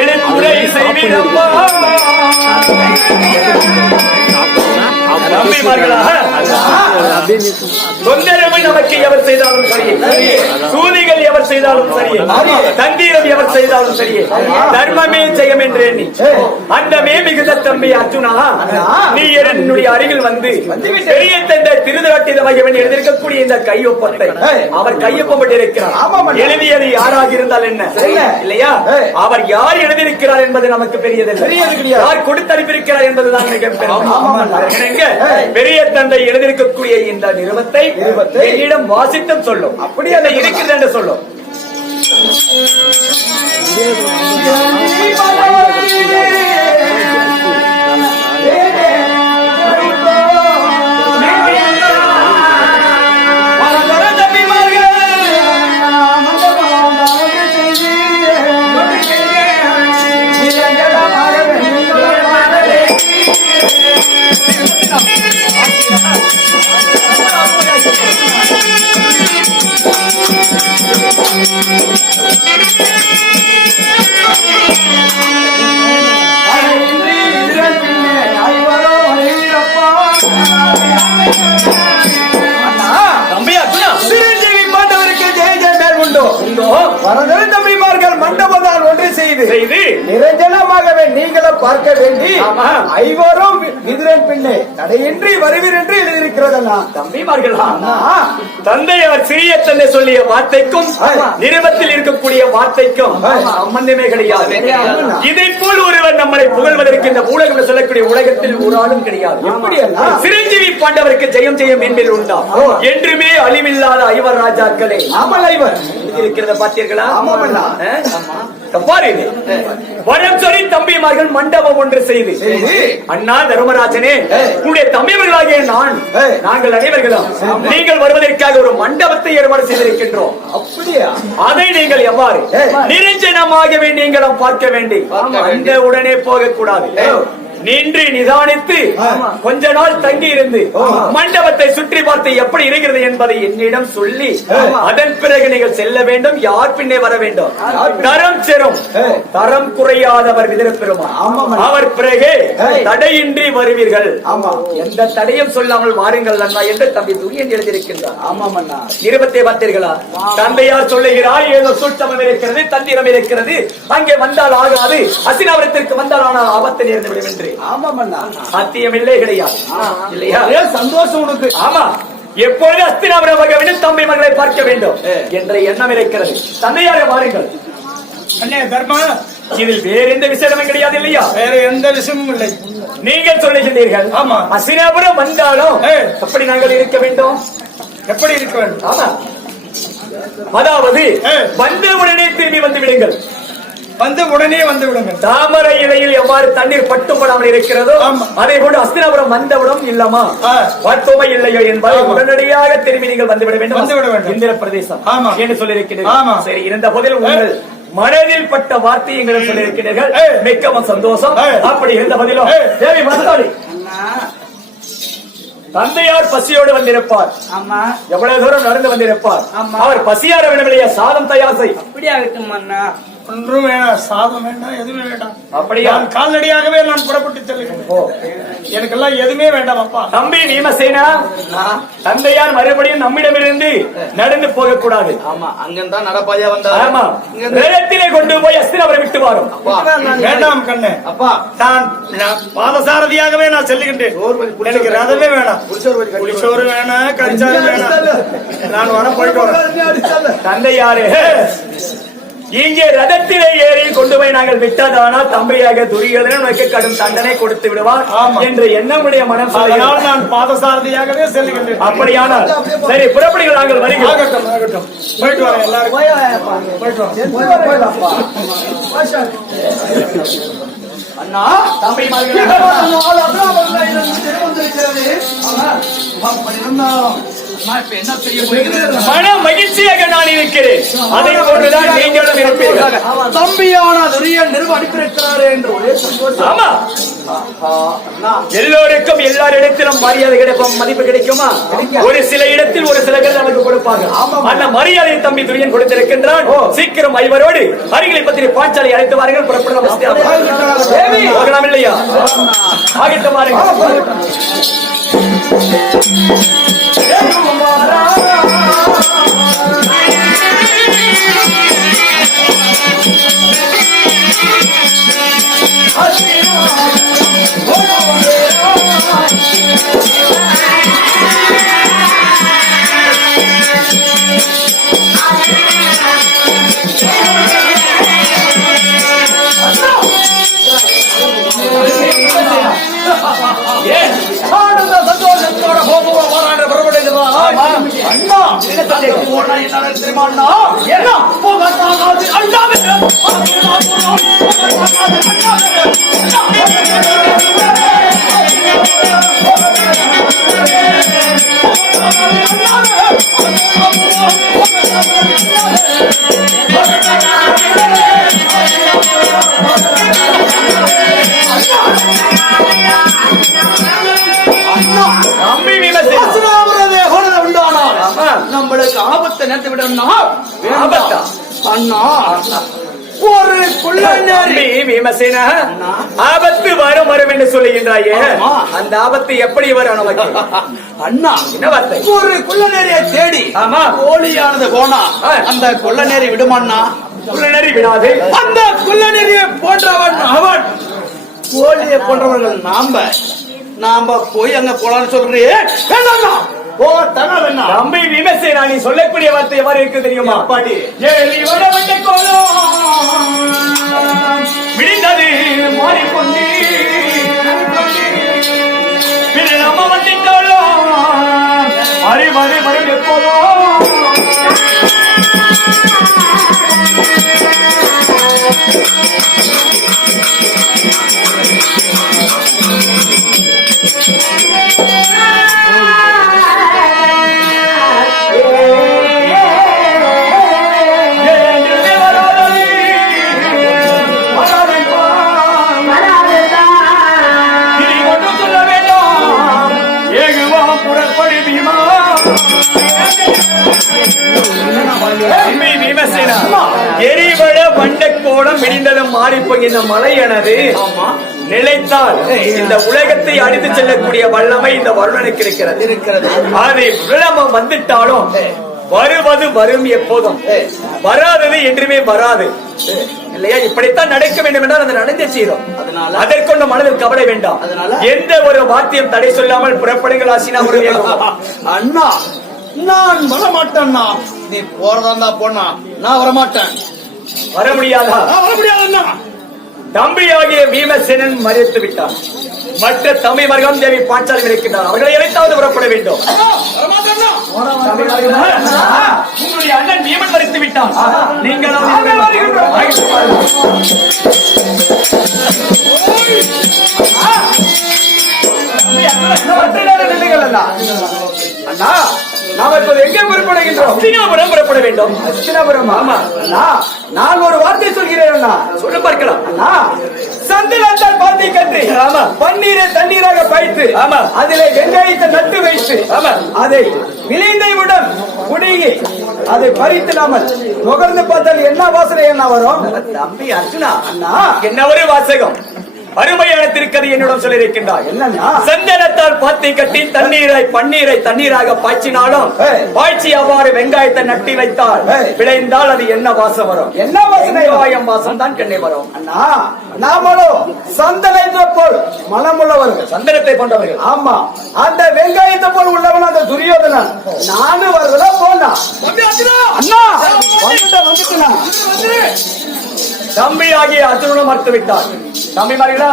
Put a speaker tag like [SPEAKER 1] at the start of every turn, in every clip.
[SPEAKER 1] எழுத்துரை செய்வீரப்பா நம்பிமார்களாக தொந்தரவு நமக்கு எவர் செய்தாலும் சரி. சூதிகள் எவர் செய்தாலும் சரி. தந்தீரம் எவர் செய்தாலும் சரி. தர்மமே ஜெயம் என்று எண்ணி அண்டமே மிகுந்த தம்பி அர்ஜுனா. நீ என்னுடைய அருகில் வந்து பெரிய தந்தை திருதராட்டித மையவன் எழுதியிருக்கக்கூடிய இந்த கையொப்பத்தை அவர் கையொப்பப்பட்டிருக்கிறார் எழுதியது யாராக இருந்தால் என்ன? இல்லையா? அவர் யார் எழுதியிருக்கிறார் என்பது நமக்கு பெரியதில்லை. யார் கொடுத்து அனுப்பியிருக்கிறார் என்பதுதான் மிக பெரிய பெரிய தந்தை எழுதியிருக்கக்கூடிய இந்த நிறுவத்தை என்னிடம் வாசித்தும் சொல்லும். அப்படி அதை இருக்கிறது என்று சொல்லும்.
[SPEAKER 2] வரதன் தம்பிமார்கள் மண்டபத்தால் ஒன்று செய்து
[SPEAKER 1] செய்து
[SPEAKER 2] நிரஞ்சனமாகவே நீங்களும் பார்க்க வேண்டி. ஐவரும் விதிரன் பின்னே தடையின்றி வருவீர் என்று எழுதியிருக்கிறதல்லா
[SPEAKER 1] தம்பிமார்களா தந்தையார் சிறிய தந்தை சொல்லிய வார்த்தைக்கும். நிருபத்தில் இருக்கக்கூடிய வார்த்தைக்கும். சம்பந்தமே கிடையாது. இதை போல் ஒருவர் நம்மளை புகழ்வதற்கு இந்த உலகம் சொல்லக்கூடிய உலகத்தில் ஒரு ஆளும் கிடையாது? சிரஞ்சீவி பாண்டவருக்கு ஜெயம் ஜெயம் என்பதில் உண்டா. என்றுமே அழிவில்லாத ஐவர் ராஜாக்களே
[SPEAKER 2] ஆமல் ஐவர்
[SPEAKER 1] இருக்கிறத பார்த்தீர்களா. வரம் சொல்லி தம்பிமார்கள் மண்டபம் ஒன்று செய்து. அண்ணா தர்மராஜனே உங்களுடைய தம்பியவர்களாகிய நான். நாங்கள் அனைவர்களும் நீங்கள் வருவதற்காக ஒரு மண்டபத்தை ஏற்பாடு செய்திருக்கின்றோம்.
[SPEAKER 2] அப்படியா?
[SPEAKER 1] அதை நீங்கள் எவ்வாறு. நிரஞ்சனமாகவே நீங்களும் பார்க்க வேண்டி அந்த உடனே போகக்கூடாது. நின்று நிதானித்து. கொஞ்ச நாள் தங்கி இருந்து. மண்டபத்தை சுற்றி பார்த்து எப்படி இருக்கிறது என்பதை என்னிடம் சொல்லி. அதன் பிறகு நீங்கள் செல்ல வேண்டும் யார் பின்னே வர வேண்டும்? தரம் செரும். தரம் குறையாதவர் விதிர. அவர் பிறகு. தடையின்றி வருவீர்கள். எந்த தடையும் சொல்லாமல் வாருங்கள் அண்ணா என்று தம்பி துரியன் எழுதியிருக்கின்றார்
[SPEAKER 2] ஆமாம் அண்ணா
[SPEAKER 1] இருபத்தை பார்த்தீர்களா தந்தையார் சொல்லுகிறார் ஏதோ சூட்சமம் இருக்கிறது தந்திரம் இருக்கிறது அங்கே வந்தால் ஆகாது அசினாவரத்திற்கு வந்தால் ஆனால் ஆபத்து நேர்ந்து விடும் என்று
[SPEAKER 2] ஆமாம் அண்ணா.
[SPEAKER 1] சத்தியமில்லை கிடையாது. இல்லையா?
[SPEAKER 2] ஒரே சந்தோஷம் உனக்கு.
[SPEAKER 1] ஆமா. எப்பொழுது அஸ்தினாபுரம் தம்பி மகளை பார்க்க வேண்டும்? என்ற எண்ணம் இருக்கிறது. தந்தையாரை வாருங்கள்.
[SPEAKER 3] அண்ணே தர்மா.
[SPEAKER 1] இதில் வேற எந்த விசேடமும் கிடையாது இல்லையா?
[SPEAKER 3] வேற எந்த விஷயமும் இல்லை.
[SPEAKER 1] நீங்கள் சொல்லுகின்றீர்கள்.
[SPEAKER 3] ஆமா.
[SPEAKER 1] அசினாபுரம் வந்தாலும். எப்படி நாங்கள் இருக்க வேண்டும்?
[SPEAKER 3] எப்படி இருக்க வேண்டும்?
[SPEAKER 1] ஆமா. அதாவது. வந்த உடனே திரும்பி வந்து விடுங்கள்.
[SPEAKER 3] வந்து உடனே வந்து விடுங்க
[SPEAKER 1] தாமரை இலையில் எவ்வாறு தண்ணீர் பட்டுப்படாமல் இருக்கிறதோ
[SPEAKER 3] ஆமா.
[SPEAKER 1] அதே போன்று அஸ்தினாபுரம் வந்தவுடன் இல்லமா
[SPEAKER 3] ஆ.
[SPEAKER 1] வத்துமை இல்லையோ என்பதை. உடனடியாக திரும்பி நீங்கள் வந்துவிட வேண்டும்
[SPEAKER 3] வந்துவிட வேண்டும்.
[SPEAKER 1] இந்திர பிரதேசம்
[SPEAKER 3] ஆமா.
[SPEAKER 1] என்று சொல்லியிருக்கிறீர்கள்
[SPEAKER 3] ஆமா.
[SPEAKER 1] சரி இருந்த போதில் உங்கள் மனதில் பட்ட வார்த்தை எங்களிடம் சொல்லியிருக்கிறீர்கள்
[SPEAKER 3] ஏய்.
[SPEAKER 1] மிகவும் சந்தோஷம். அப்படி இருந்த போதிலும். தேவி மந்தாளி தந்தையார் பசியோடு வந்திருப்பார்
[SPEAKER 4] ஆமா
[SPEAKER 1] எவ்வளவு தூரம் நடந்து வந்திருப்பார். அவர் பசியார விடவில்லையா சாதம் தயார் செய்
[SPEAKER 4] அப்படியே ஆகட்டும் அண்ணா
[SPEAKER 3] ஒன்றும் வேணாம் சாதம் வேண்டாம் எதுவுமே வேண்டாம்
[SPEAKER 1] அப்படியா?
[SPEAKER 3] நான் கால்நடையாகவே நான் புறப்பட்டு செல்கிறேன்.
[SPEAKER 1] ஓ.
[SPEAKER 3] எனக்கெல்லாம் எதுவுமே வேண்டாம் அப்பா.
[SPEAKER 1] தம்பி பீமசேனா தந்தையார் மறுபடியும் நம்மிடமிருந்து நடந்து போக கூடாது
[SPEAKER 5] ஆமா அங்கதான் நடப்பாதையா வந்தா
[SPEAKER 1] ஆமா. வேதத்திலே கொண்டு போய் அஸ்தினாபுரம் விட்டு வரும்.
[SPEAKER 3] வேண்டாம் கண்ணே.
[SPEAKER 5] அப்பா.
[SPEAKER 3] நான் பாதசாரதியாகவே நான் செல்லுகின்றேன். எனக்கு ரதமே வேணாம் புளிச்சோறு வேணாம் கரிச்சாறு வேணாம். நான் வர போயிட்டு வரேன்.
[SPEAKER 1] தந்தையாரு. இங்கே ரதத்திலே ஏறி கொண்டு போய் நாங்கள் விட்டதானால் தம்பியாக துரியோதனன் உனக்கு கடும் தண்டனை கொடுத்து விடுவார். என்று எண்ணமுடைய மனம்
[SPEAKER 3] அதனால்
[SPEAKER 1] சொல்லுகிறது.
[SPEAKER 3] நான் பாதசாரதியாகவே செல்லுகின்றேன்.
[SPEAKER 1] அப்படியானால் சரி புறப்படுங்கள் நாங்கள் வருகிறோம்.
[SPEAKER 3] ஆகட்டும் ஆகட்டும். போயிட்டு வரேன் எல்லாரும். போயிட்டு
[SPEAKER 1] அண்ணா தம்பி மன மகிழ்ச்சியாக நான் இருக்கிறேன். அதை போன்றுதான் நீங்களும் இருப்பீர்கள்
[SPEAKER 2] தம்பியான துரியன் நிறுவ அனுப்பியிருக்கிறாரு என்று
[SPEAKER 1] ஆமா. எல்லோருக்கும் எல்லாரிடத்திலும் மரியாதை கிடைக்கும் மதிப்பு கிடைக்குமா? ஒரு சில இடத்தில் ஒரு சில பேர் நமக்கு கொடுப்பாங்க அந்த மரியாதை தம்பி துரியன் கொடுத்திருக்கின்றான். சீக்கிரம் ஐவரோடு அருகிலை பத்திரி பாஞ்சாலை அழைத்து வாருங்கள். புறப்படலாம் இல்லையா ஆகிட்டு பாருங்க ஏன் என்ன?
[SPEAKER 5] தெரியுமா அண்ணா என்ன அண்ணாவே ஆபத்தை நேர்த்து விடணும்னா
[SPEAKER 1] ஆபத்தா?
[SPEAKER 5] அண்ணா. ஒரு குள்ளநேரி
[SPEAKER 1] தம்பி விமர்சன ஆபத்து வரும் வரும் என்று சொல்லுகின்றாயே. அந்த ஆபத்து எப்படி வரும் நமக்கு
[SPEAKER 5] அண்ணா
[SPEAKER 1] என்ன வார்த்தை?
[SPEAKER 5] ஒரு குள்ளநேரியை தேடி
[SPEAKER 1] ஆமா.
[SPEAKER 5] கோழியானது போனா. அந்த குள்ளநேரி விடுமாண்ணா?
[SPEAKER 1] குள்ளநரி விடாது.
[SPEAKER 5] அந்த குள்ளநெறியை போன்றவன் அவன். கோழியை போன்றவர்கள் நாம. நாம போய் அங்க போலான்னு சொல்றியே. வேண்டாம்ண்ணா போ தகவல்
[SPEAKER 1] தம்பி விமர்சனா நீ சொல்லக்கூடிய வார்த்தை எவ்வாறு இருக்கு தெரியுமா?
[SPEAKER 5] பாடி
[SPEAKER 1] ஏழி வடவட்டை கோலம் விடிந்தது மாறிக்கொண்டு. பின்ன நம்ம வண்டிட்டாலும் மறை மறை மறை எப்போதும் புறப்படு பீமா பீமசேனா எரிவள வண்டக்கோடம் விடிந்ததும் மாறி போகின்ற மலையானது நிலைத்தால் இந்த உலகத்தை அடித்து செல்லக்கூடிய வல்லமை இந்த வருணனுக்கு இருக்கிறது.
[SPEAKER 5] இருக்கிறது.
[SPEAKER 1] அது விளம்பம் வந்துட்டாலும் வருவது வரும் எப்போதும். வராதது என்றுமே வராது. இல்லையா இப்படித்தான் நடக்க வேண்டும் என்றால் அது நடந்தே
[SPEAKER 5] அதனால?
[SPEAKER 1] அதற்கொண்டு மனதில் கவலை வேண்டாம்
[SPEAKER 5] அதனால?
[SPEAKER 1] எந்த ஒரு வாத்தியம் தடை சொல்லாமல் புறப்படுங்கள் ஆசினா.
[SPEAKER 5] அண்ணா நான் வரமாட்டேன்னா நீ போறதா போனா நான் வரமாட்டேன்
[SPEAKER 1] வர முடியாதா
[SPEAKER 5] நான் வர முடியாது அண்ணா
[SPEAKER 1] தம்பியாகிய பீமசேனன் மறைத்து விட்டார் மற்ற தமிழ் மருகம் தேவி பாஞ்சாலம் இருக்கின்றார் அவர்களை இறைத்தாவது புறப்பட வேண்டும். உங்களுடைய அண்ணன் பீமன் மறித்து விட்டான். நீங்கள்
[SPEAKER 2] அண்ணா நாம இப்போது எங்கே புறப்படுகின்றோம்?
[SPEAKER 1] அஸ்தினாபுரம் புறப்பட வேண்டும்.
[SPEAKER 2] அஸ்தினாபுரம் ஆமா. அண்ணா நான் ஒரு வார்த்தை சொல்கிறேன் அண்ணா.
[SPEAKER 1] சொல்ல பார்க்கலாம்.
[SPEAKER 2] அண்ணா சந்திரத்தால் பாத்தி கட்டி
[SPEAKER 1] ஆமா.
[SPEAKER 2] பன்னீரை தண்ணீராக பாய்த்து
[SPEAKER 1] ஆமா.
[SPEAKER 2] அதிலே வெங்காயத்தை நட்டு வைத்து
[SPEAKER 1] ஆமா.
[SPEAKER 2] அதை விளைந்தைவுடன் குடிகி அதை பறித்து நாமல் நுகர்ந்து பார்த்தால் என்ன வாசனை என்ன வரும்?
[SPEAKER 1] தம்பி அர்ஜுனா.
[SPEAKER 2] அண்ணா.
[SPEAKER 1] என்ன ஒரு வாசகம்? அருமையான திருக்கதை என்னிடம் சொல்லியிருக்கின்றாய்
[SPEAKER 2] என்னண்ணா
[SPEAKER 1] சந்தனத்தால் பாத்தி கட்டி தண்ணீரை பன்னீரை தண்ணீராக பாய்ச்சினாலும். பாய்ச்சி அவ்வாறு வெங்காயத்தை நட்டி வைத்தால். விளைந்தால் அது என்ன வாசம் வரும்?
[SPEAKER 2] என்ன?
[SPEAKER 1] வெங்காயம் வாசம் தான் கண்ணே வரும்.
[SPEAKER 2] அண்ணா நாமளோ சந்தனத்தை போல் மனமுள்ளவர்கள்.
[SPEAKER 1] சந்தனத்தை கொண்டவர்கள்
[SPEAKER 2] ஆமா அந்த வெங்காயத்தை போல் உள்ளவன் அந்த துரியோதனன். நானும் வரல போனா? அண்ணா வந்துட்டேன் வந்துட்டேன்
[SPEAKER 1] தம்பி ஆகிய அர்ஜுனனும் மறுத்து விட்டார் தம்பி மாறிகளா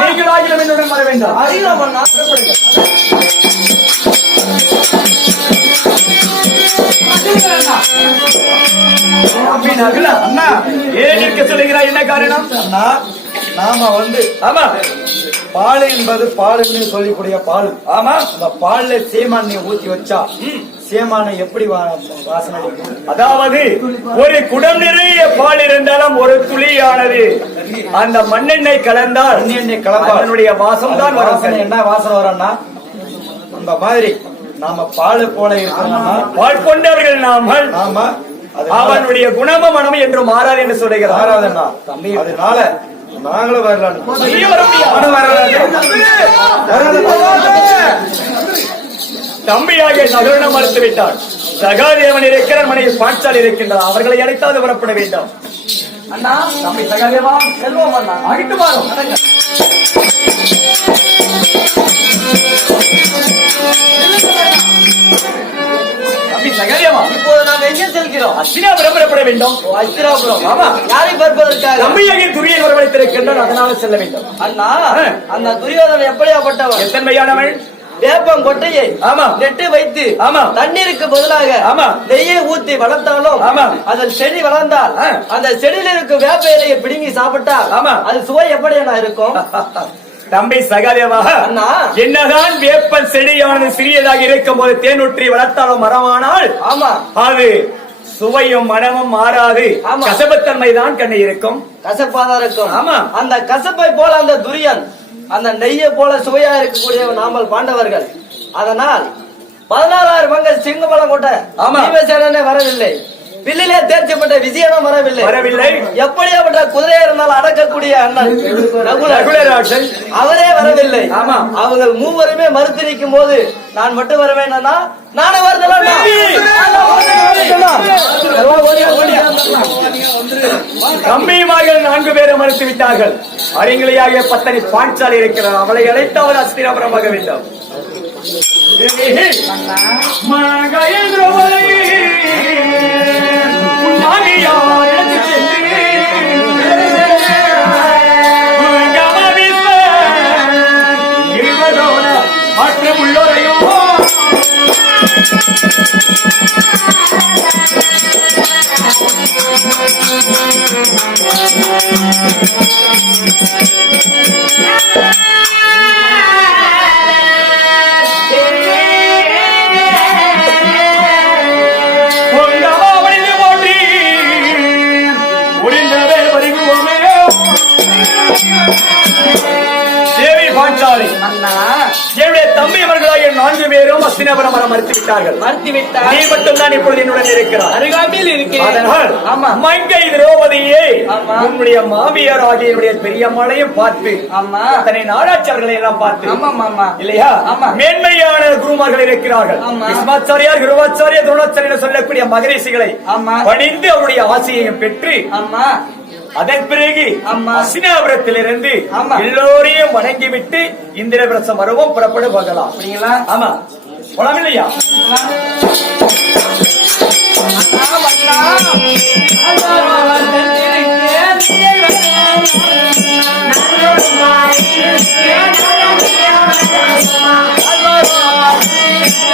[SPEAKER 1] நீங்கள் ஆகிய என்னுடன் வர வேண்டாம். தம்பி நகுலா
[SPEAKER 2] அண்ணா
[SPEAKER 1] ஏன் இருக்க சொல்லுகிறாய்? என்ன காரணம்?
[SPEAKER 2] அண்ணா நாம வந்து
[SPEAKER 1] ஆமா.
[SPEAKER 2] பால் என்பது பாலுன்னு சொல்லக்கூடிய பால்.
[SPEAKER 1] ஆமா.
[SPEAKER 2] அந்த பால்ல சீமானை ஊத்தி வச்சா சீமானை எப்படி வாசனை
[SPEAKER 1] அதாவது ஒரு குடம் நிறைய இருந்தாலும் ஒரு துளியானது. அந்த மண்ணெண்ணெய் கலந்தால்
[SPEAKER 2] மண்ணெண்ணெய் கலந்தால்
[SPEAKER 1] அதனுடைய வாசம் தான் வரும்.
[SPEAKER 2] என்ன வாசனை வரும்னா அந்த மாதிரி நாம பால் போல
[SPEAKER 1] பால் கொண்டவர்கள் நாமல் அவனுடைய குணமும் மனமும் என்று மாறாது என்று சொல்லுகிறார்.
[SPEAKER 2] ஆறாவதுன்னா அதனால நாங்களும் வரலாம்
[SPEAKER 1] தம்பியாக நகரண மறுத்து விட்டார் சகாதேவன் இருக்கிற மனைவி பாஞ்சால் இருக்கின்றார். அவர்களை அழைத்தாவது வரப்பட வேண்டும்.
[SPEAKER 5] அண்ணா
[SPEAKER 1] தம்பி சகாதேவா
[SPEAKER 5] செல்வம் அண்ணா.
[SPEAKER 1] அகிட்டு மாறும் அதனால செல்ல வேண்டும்.
[SPEAKER 5] அண்ணா
[SPEAKER 1] ஆ.
[SPEAKER 5] அந்த துரியோதனன் எப்படியாப்பட்டவன்?
[SPEAKER 1] எத்தன்மையானவள்?
[SPEAKER 5] வேப்பம் கொட்டையை
[SPEAKER 1] ஆமா.
[SPEAKER 5] நெட்டு வைத்து
[SPEAKER 1] ஆமா.
[SPEAKER 5] தண்ணீருக்கு பதிலாக
[SPEAKER 1] ஆமா.
[SPEAKER 5] நெய்யை ஊத்தி வளர்த்தாலும்
[SPEAKER 1] ஆமா.
[SPEAKER 5] அதில் செடி வளர்ந்தால். அந்த செடியில் இருக்கும் வேப்ப இலையை பிடுங்கி சாப்பிட்டால்
[SPEAKER 1] ஆமா.
[SPEAKER 5] அது சுவை எப்படி இருக்கும்
[SPEAKER 1] தம்பி
[SPEAKER 5] அண்ணா.
[SPEAKER 1] என்னதான் வேப்பன் செடியானது சிறியதாக இருக்கும் போது தேனூற்றி வளர்த்தாலும் மரமானால்
[SPEAKER 5] ஆமா
[SPEAKER 1] அது சுவையும் மனமும் மாறாது. கசப்புத்தன்மை தான் கண்ணு இருக்கும்
[SPEAKER 5] கசப்பாதான் இருக்கும்
[SPEAKER 1] ஆமா.
[SPEAKER 5] அந்த கசப்பை போல அந்த துரியன் அந்த நெய்யை போல சுவையா இருக்கக்கூடிய நாமல் பாண்டவர்கள் அதனால் பதினாறாயிரம் பங்கு சிங்கமலம் கொண்ட
[SPEAKER 1] ஆமா.
[SPEAKER 5] பீமசேனனே வரவில்லை வில்லிலே தேர்ச்சிப்பட்ட விஜயனும் வரவில்லை
[SPEAKER 1] வரவில்லை.
[SPEAKER 5] எப்படியாப்பட்ட குதிரையா இருந்தாலும் அடக்கக்கூடிய அண்ணன் அவரே வரவில்லை
[SPEAKER 1] ஆமா.
[SPEAKER 5] அவங்க மூவருமே மறுத்து நிற்கும் போது நான் மட்டும் வருவேன்னா நானே வருதலாம்
[SPEAKER 1] தம்பிமார்கள் நான்கு பேரும் மறுத்து விட்டார்கள். அறிஞலியாக பத்தனி பாஞ்சாலி இருக்கிறார். அவளை அழைத்தாவது அஸ்தினாபுரமாக வேண்டும். மகையில் Thank you. தம்பி அவர்களாகிய நான்கு பேரும் அஸ்தினபுரம் வர மறுத்து விட்டார்கள்
[SPEAKER 5] மறுத்து விட்டார்
[SPEAKER 1] நீ மட்டும்தான் இப்பொழுது என்னுடன் இருக்கிறார்
[SPEAKER 5] அருகாமையில் ஆமா.
[SPEAKER 1] மங்கை திரௌபதியே
[SPEAKER 5] ஆமா.
[SPEAKER 1] உன்னுடைய மாமியார் ஆகிய என்னுடைய பெரியம்மாளையும் பார்த்து
[SPEAKER 5] ஆமா.
[SPEAKER 1] அத்தனை நாடாச்சார்களை எல்லாம் பார்த்து
[SPEAKER 5] ஆமா மாமா
[SPEAKER 1] இல்லையா?
[SPEAKER 5] ஆமா.
[SPEAKER 1] மேன்மையான குருமார்கள் இருக்கிறார்கள்.
[SPEAKER 5] ஆமா.
[SPEAKER 1] விஸ்வாச்சாரியார் குருவாச்சாரிய துரோணாச்சாரியர் சொல்லக்கூடிய மகரிஷிகளை
[SPEAKER 5] ஆமா.
[SPEAKER 1] பணிந்து அவருடைய ஆசையையும் பெற்று
[SPEAKER 5] ஆமா.
[SPEAKER 1] அதன் பிறகு. அசினாபுரத்திலிருந்து. எல்லோரையும் வணங்கிவிட்டு இந்திரபிரசம் வருவோம் புறப்பட போகலாம்.
[SPEAKER 5] அப்படிங்களா?
[SPEAKER 1] ஆமா. போலாம் இல்லையா?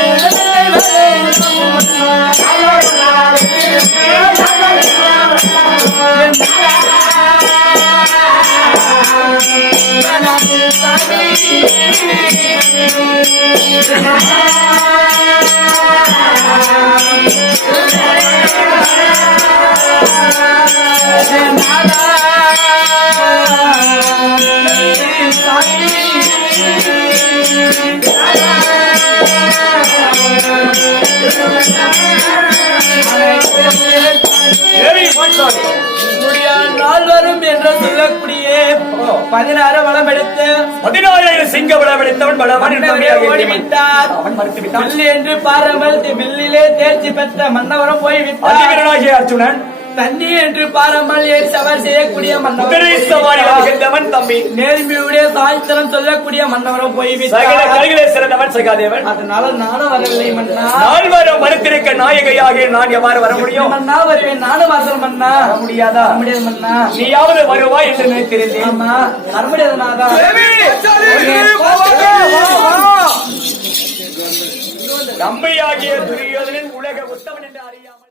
[SPEAKER 1] தேவி பாஞ்சாலி
[SPEAKER 5] என்னுடைய நால்வரும் என்று சொல்லக்கூடிய. பதினாறு வளம் எடுத்து
[SPEAKER 1] பதினாயிரம் சிங்க பலவான்
[SPEAKER 5] மன்னவரே ஓடிவிட்டார். என்று பாராமல் வில்லிலே தேர்ச்சி பெற்ற மன்னவரும் போய்விட்டார்.
[SPEAKER 1] அர்ஜுனன்
[SPEAKER 5] தண்ணி என்று பாராமல் ஏறி சவாரி செய்யக்கூடிய
[SPEAKER 1] குதிரை சவாரி மகிழ்ந்தவன் தம்பி.
[SPEAKER 5] நேர்மையுடைய சாய்த்தனம் சொல்லக்கூடிய மன்னவரும் போய்விட்டார்
[SPEAKER 1] கலைகளே சிறந்தவன் சகாதேவன்.
[SPEAKER 5] அதனால நானும் வரவில்லை மன்னா.
[SPEAKER 1] நால்வரும் மறுத்திருக்க நாயகையாக நான் எவ்வாறு வர முடியும்?
[SPEAKER 5] மன்னா வருவேன். நானும் வாசல் மன்னா.
[SPEAKER 1] வர முடியாதா?
[SPEAKER 5] வர முடியாது மன்னா.
[SPEAKER 1] நீயாவது வருவாய் என்று நினைத்திருந்தேன்
[SPEAKER 5] ஆமா. வர
[SPEAKER 1] தம்பியாகிய துரியோதனன் உலக உத்தமன் என்று அறியாமல்